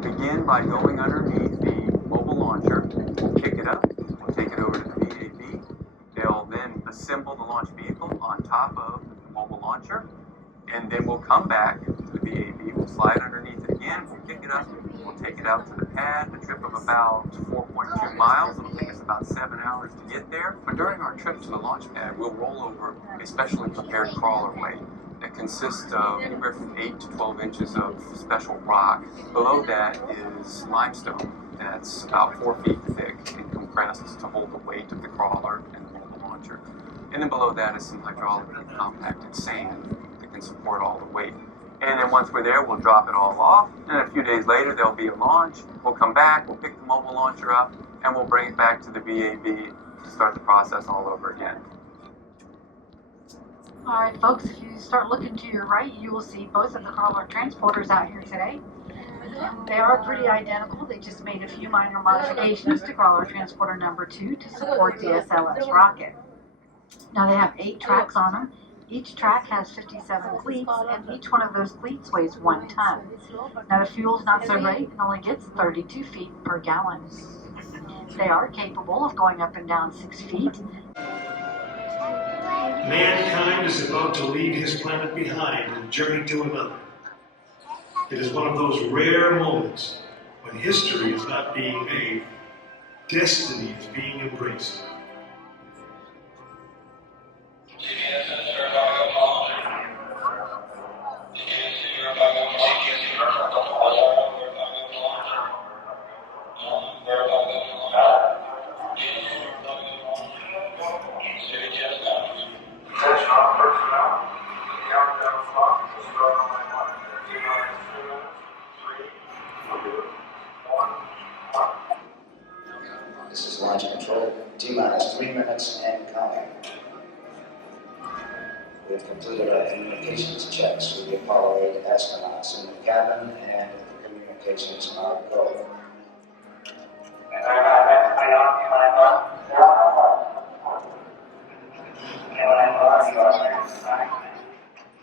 We'll begin by going underneath the mobile launcher. We'll kick it up. We'll take it over to the VAB. They'll then assemble the launch vehicle on top of the mobile launcher. And then we'll come back to the VAB. We'll slide underneath it again. We'll kick it up. We'll take it out to the pad. A trip of about 4.2 miles. It'll take us about 7 hours to get there. But during our trip to the launch pad, we'll roll over a specially prepared crawler way that consists of anywhere from 8 to 12 inches of special rock. Below that is limestone that's about 4 feet thick and compressed to hold the weight of the crawler and the mobile launcher. And then below that is some hydraulically compacted sand that can support all the weight. And then once we're there, we'll drop it all off. And a few days later, there'll be a launch. We'll come back, we'll pick the mobile launcher up, and we'll bring it back to the VAB to start the process all over again. Alright folks, if you start looking to your right, you will see both of the crawler transporters out here today. They are pretty identical, they just made a few minor modifications to crawler transporter number 2 to support the SLS rocket. Now they have 8 tracks on them. Each track has 57 cleats, and each one of those cleats weighs 1 ton. Now the fuel's not so great, it only gets 32 feet per gallon. They are capable of going up and down 6 feet. Mankind is about to leave his planet behind and journey to another. It is one of those rare moments when history is not being made, destiny is being embraced. This is launch control, T-minus 3 minutes and counting. We've completed our communications checks with the Apollo 8 astronauts in the cabin, and the communications are go.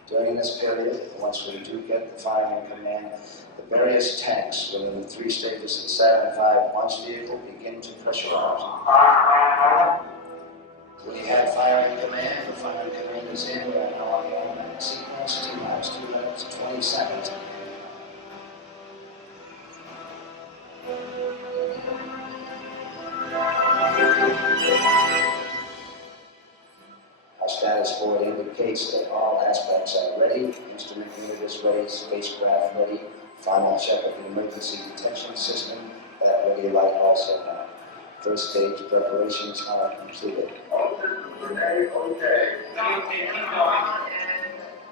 During this period, once we do get the firing command, the various tanks within the 3 stages of the Saturn V launch vehicle begin to pressurize. We have firing command. The firing command is in. We are now on the automatic sequence. T-minus 2 minutes, 20 seconds. Our status board indicates that all aspects are ready. Instrument unit is ready. Spacecraft ready. Final check of the emergency detection system. That ready light also now. First stage preparations are completed. Okay. Keep going.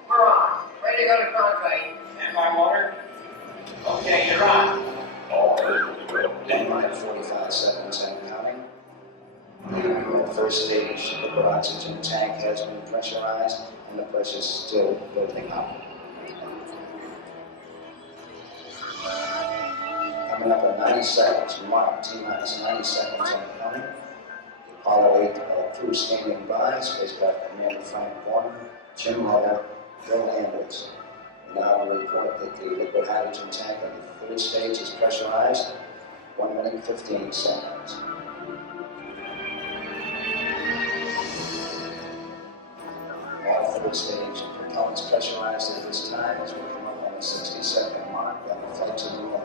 We're on. Ready to go to Broadway. And my water? Okay, you're on. N-minus 45 seconds and counting. The first stage, the oxygen tank has been pressurized, and the pressure is still building up. Coming up at 90 seconds, mark T-minus 90 seconds and counting. Apollo 8 crew standing by, spacecraft commander Frank Borman, Jim Lovell, Bill Anders. Now we report that the liquid hydrogen tank on the third stage is pressurized, 1 minute 15 seconds. All third stage propellants pressurized at this time as we come up on the 60-second mark on the flight to the moon.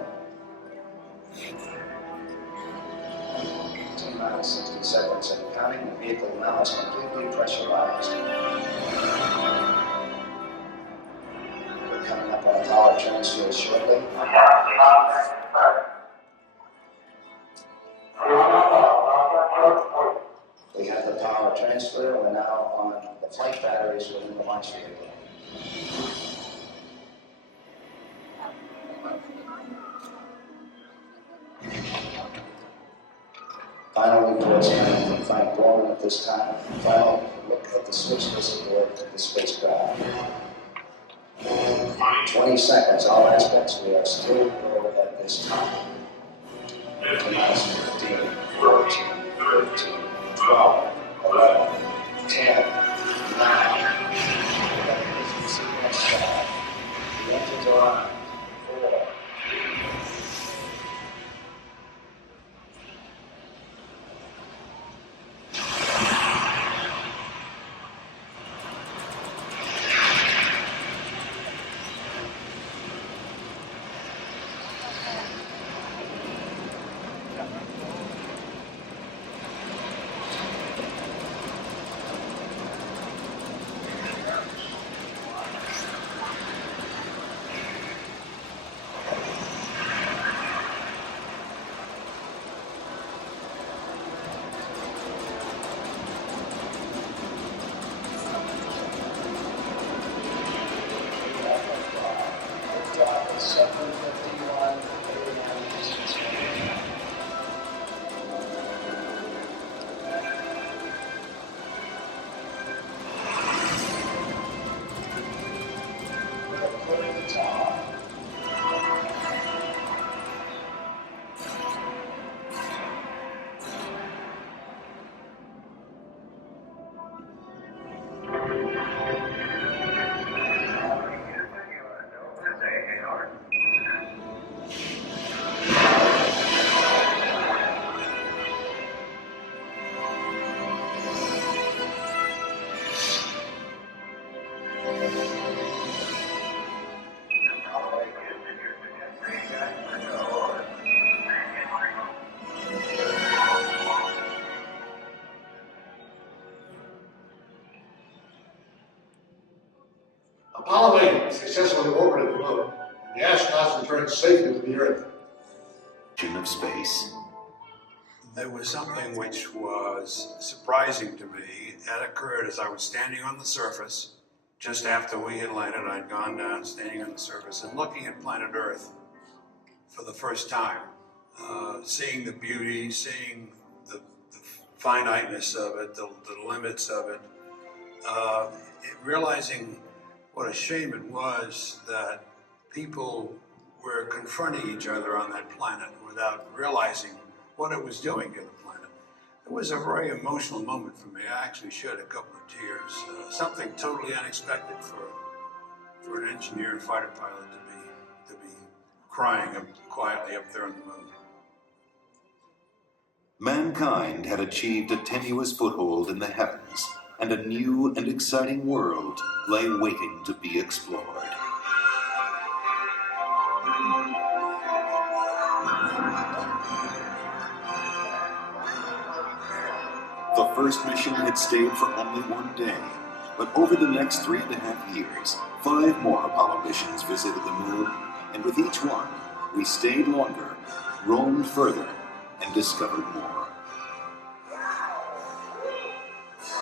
T-minus 60 seconds and counting. The vehicle now is completely pressurized. We're coming up on power transfer shortly. We have the power transfer. We're now on the flight batteries within the launch vehicle. Final reports coming from Frank Borman at this time. Final look at the switch list aboard the spacecraft. 20 seconds, all aspects. We are still low at this time. 15, 14, 13, 12, 11, 10, 9. The engines are on. 4, 3, safely to the Earth. Of space. There was something which was surprising to me. That occurred as I was standing on the surface. Just after we had landed, I'd gone down, standing on the surface and looking at planet Earth for the first time. Seeing the beauty, seeing the finiteness of it, the limits of it, realizing what a shame it was that people were confronting each other on that planet without realizing what it was doing to the planet. It was a very emotional moment for me. I actually shed a couple of tears. Something totally unexpected for an engineer and fighter pilot to be crying quietly up there on the moon. Mankind had achieved a tenuous foothold in the heavens, and a new and exciting world lay waiting to be explored. The first mission had stayed for only one day, but over the next 3.5 years, 5 more Apollo missions visited the moon, and with each one, we stayed longer, roamed further, and discovered more.